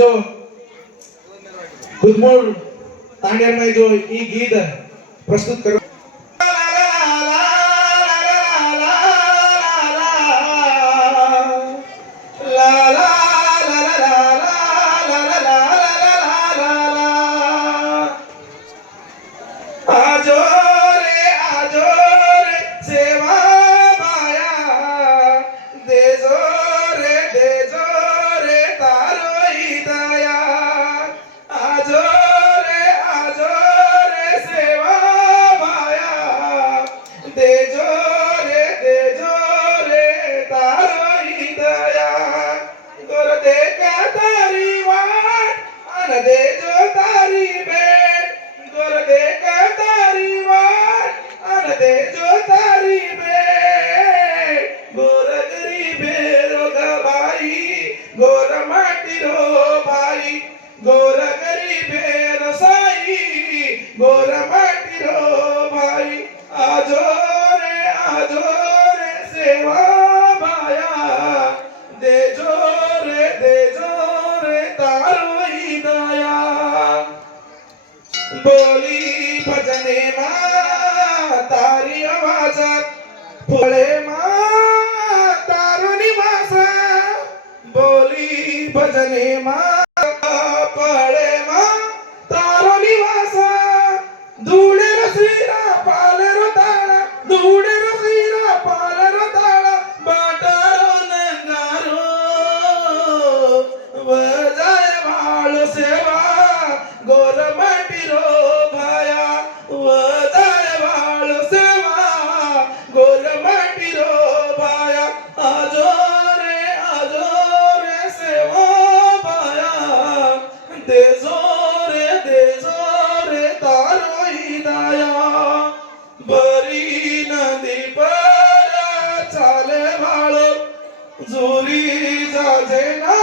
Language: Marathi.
जो खुदमोड तांड्यार में जो ई गीत प्रस्तुत कर दे जो तारी बेट गोर दे का तारी वाट अन दे जो तारी बेट गोर गरीबे रोग भाई गोर माटी रो भाई गोर गरीबे रसाई गोर माटी रो भाई आजो रे सेवा भाया दे जो रे तारो बोली भजने मा तारी आवाज फळे मा तारो निवास बोली भजने मा फळे मा तारो निवास धूळे रसीरा पाले रो ताळा धूळे रसीरा पाले रो ताळा बाटारो नंगारो वजाय वाळ सेवा गोर माटी रो भाया वजाय वाळ सेवा गोर माटी रो भाया आजो रे सेवा भाया दे जोरे तारो हिदाया बरी नदी पर चाले भाळ जुरी जाजे ना